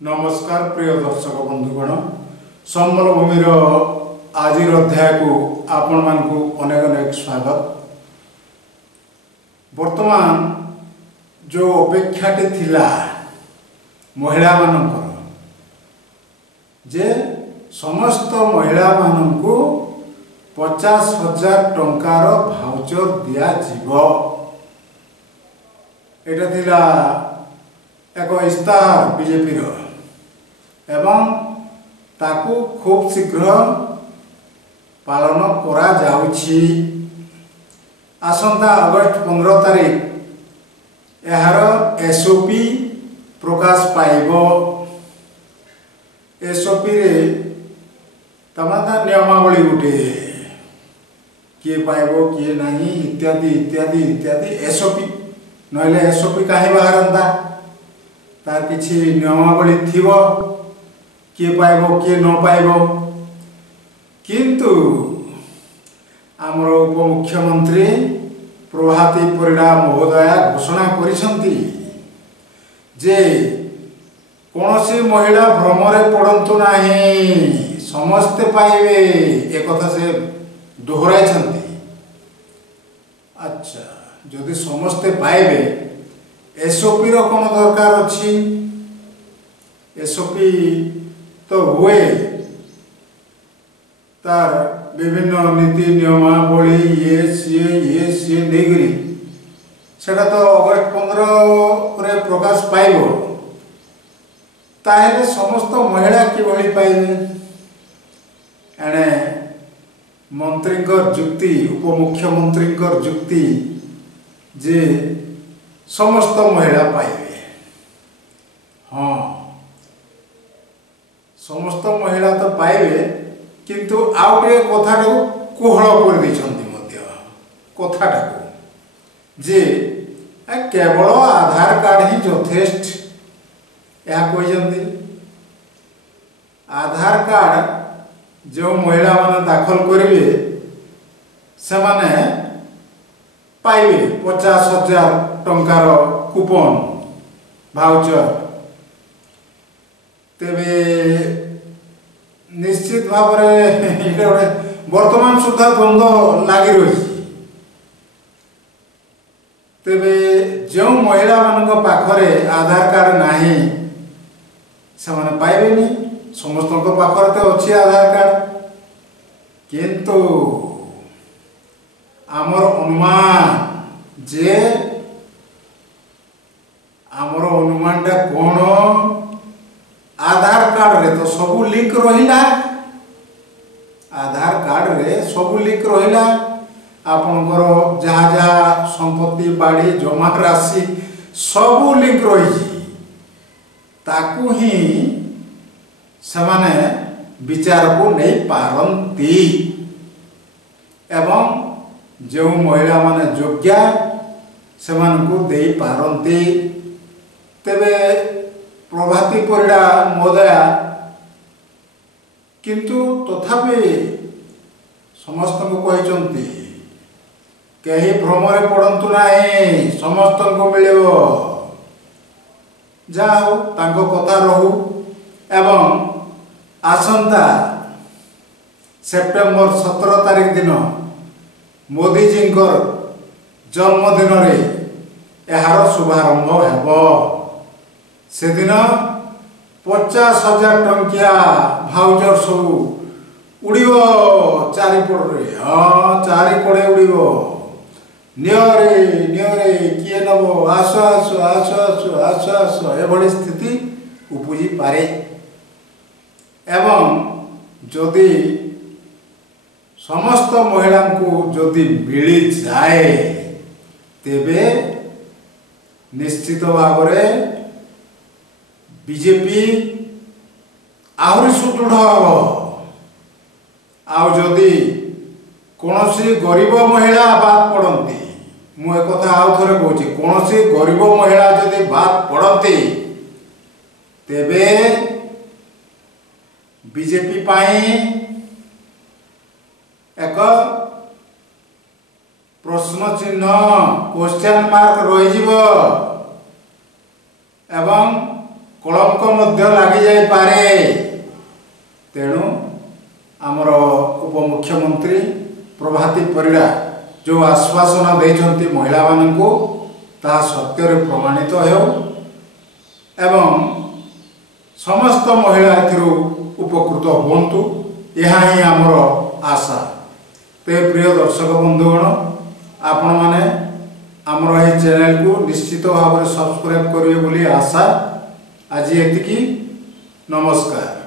नमस्कार प्रिय दर्शक बंधुगण सम्बल भूमि आज अध्याय को आपण मानकु अनेक अनेक स्वागत। वर्तमान जो अपेक्षाटी थिला महिला मानकर जे समस्त महिला मानकु 50,000 टंकार भाउचर दिया जीवो। एटा थिला एक इस्ताहार बीजेपी एवं ताकू खूब शीघ्र पालन करा जाउछि। आसंता अगस्त 15 तारीख यार एसओपी प्रकाश पाइबो। एसओपी रे तमाता नियमावली गुटे किए पाइबो किए नहीं इत्यादि इत्यादि इत्यादि एसओपी नहले एसओपी काहे बाहरंता तार किछि नियमावली थिबो किए पाइबो किए न पाइबो। किंतु आमर उपमुख्यमंत्री प्रभाती परिडा महोदया घोषणा करिसंती जे कोनोसी महिला भ्रमरे पड़ंतु नाही समस्ते पाइबे ए कथा से दोहराइछंती। अच्छा जदि समस्ते पाइबे एसओपी रो कोन दरकार अछि? एसओपी तो हुए तार विभिन्न नीति नियमावली ये सी नेगरी सेटा तो अगस्त 15 रे प्रकाश पाइबो ताहेले समस्त महिला किभली पाइबे? एने मंत्रींकर जुक्ति उपमुख्यमंत्रींकर जुक्ति जे समस्त महिला पाइबे। हाँ समस्त महिला तो पाइबे किंतु आउटे कथाटा कोहल कर दैछंती मध्य कथाटा जे केवल आधार कार्ड ही यथेष्ट या कहते। आधार कार्ड जो महिला माने दाखल करेंगे से माने पाइबे 50,000 टंकार कूपन भाउचर। तेबे निश्चित भाव वर्तमान सुधा द्वंद्व लगी रही। तेबे जो महिला मानक पाखरे आधार कार्ड नाही से माने पाइबेनी समस्त पाखरे तो अच्छी आधार कार्ड। किंतु आमर अनुमान जे आमर अनुमानटा कौन आधार कार्ड रे तो सबू लिंक रहिला। आधार कार्ड रे सबू लिंक रहिला आपनकर जहाँ जहाँ संपत्ति बाड़ी जमा राशि सबू लिंक रही ताकू ही समाने विचार को नहीं पारंती एवं जो महिला माने योग्य से मानकू दे पारंती। तेबे प्रभाती परिडा महोदया किंतु तथापि समस्त को कहते कहीं भ्रमरे पड़ंतु नाही समस्त को मिलिबो। जाओ तांको कथा रहू एवं आसंता सेप्टेम्बर 17 तारीख दिन मोदी जी जन्मदिन रे यार शुभारंभ हेबो। से दिन 50,000 टंकिया भाउचर सब उड़ीबो चारिपड़े। हाँ चारिपड़े उड़ीबो नियरे किए नबो आस आस आस आस आस आस एभली स्थिति उपजी पारे। एवं जदि समस्त महिला को जदि मिली जाए तेबे निश्चित भाव में बीजेपी आहरी सुदृढ़ हम। आउ जदि कौनसी गरीब महिला बात पड़ती मु एक कथा आउ थरे कहूँ कौनसी गरीब महिला जदि बात पड़ती तेबे बीजेपी पाई एक प्रश्न चिन्ह क्वेश्चन मार्क रही एवं कलंक मध्य लगी जाई पारे। तेणु आमर उपमुख्यमंत्री प्रभाती परिड़ा जो आश्वासन देइछंती महिला मानकु ता सत्य प्रमाणित हो एवं समस्त महिला एथिरु उपकृत हुंतु यह ही आमर आशा। ते प्रिय दर्शक बंधुगण आपण माने आमर यह चैनल को निश्चित भाव में सब्सक्राइब करिवे बोली आशा। आज एतिकी नमस्कार।